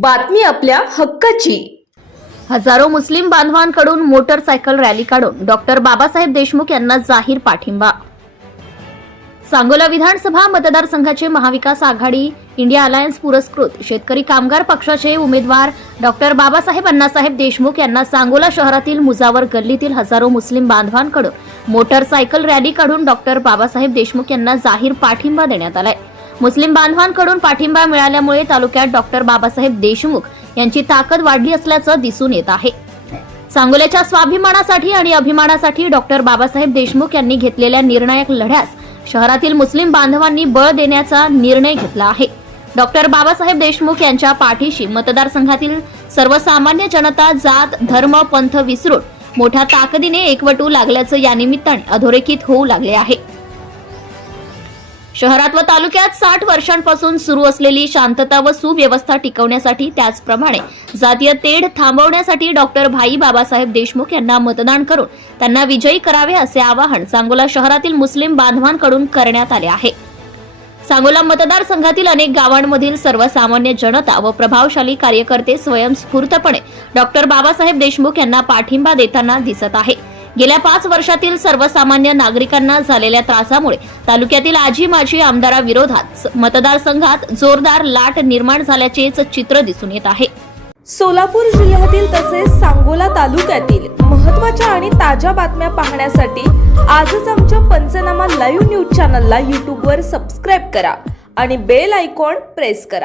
बातमी आपल्या हक्काची. हजारो मुस्लिम बांधवांकडून मोटरसायकल रॅली काढून डॉक्टर बाबासाहेब देशमुख यांना जाहीर पाठिंबा. सांगोला विधानसभा मतदारसंघाचे महाविकास आघाडी इंडिया अलायन्स पुरस्कृत शेतकरी कामगार पक्षाचे उमेदवार डॉक्टर बाबासाहेब अण्णासाहेब देशमुख यांना सांगोला शहरातील मुजावर गल्लीतील हजारो मुस्लिम बांधवांकडून मोटरसायकल रॅली काढून डॉक्टर बाबासाहेब देशमुख यांना जाहीर पाठिंबा देण्यात आलाय. मुस्लिम बांधवांकडून पाठिंबा मिळाल्यामुळे तालुक्यात डॉक्टर बाबासाहेब देशमुख यांची ताकद वाढली असल्याचं दिसून येत आहे. सांगोल्याच्या स्वाभिमानासाठी आणि अभिमानासाठी डॉक्टर बाबासाहेब देशमुख यांनी घेतलेल्या निर्णायक लढ्यास शहरातील मुस्लिम बांधवांनी बळ देण्याचा निर्णय घेतला आहे. डॉक्टर बाबासाहेब देशमुख यांच्या पाठीशी मतदारसंघातील सर्वसामान्य जनता जात धर्म पंथ विसरून मोठ्या ताकदीने एकवटू लागल्याचं यानिमित्ताने अधोरेखित होऊ लागले आहे. शहरात व तालुक्यात साठ वर्षांपासून सुरू असलेली शांतता व सुव्यवस्था टिकवण्यासाठी त्याचप्रमाणे जातीय तेढ थांबवण्यासाठी डॉक्टर भाई बाबासाहेब देशमुख यांना मतदान करून त्यांना विजयी करावे असे आवाहन सांगोला शहरातील मुस्लिम बांधवांकडून करण्यात आले आहे. सांगोला मतदारसंघातील अनेक गावांमधील सर्वसामान्य जनता व प्रभावशाली कार्यकर्ते स्वयंस्फूर्तपणे डॉक्टर बाबासाहेब देशमुख यांना पाठिंबा देताना दिसत आहे. गेल्या पाच वर्षातील सर्वसामान्य नागरिकांना झालेल्या त्रासामुळे तालुक्यातील आजी माजी आमदाराविरोधात मतदारसंघात जोरदार लाट निर्माण झाल्याचेच चित्र दिसून येत आहे. सोलापूर जिल्ह्यातील तसेच सांगोला तालुक्यातील महत्त्वाच्या आणि ताज्या बातम्या पाहण्यासाठी आजच आमच्या पंचनामा लाईव्ह न्यूज चॅनलला यूट्यूबवर सबस्क्राईब करा आणि बेल आयकॉन प्रेस करा.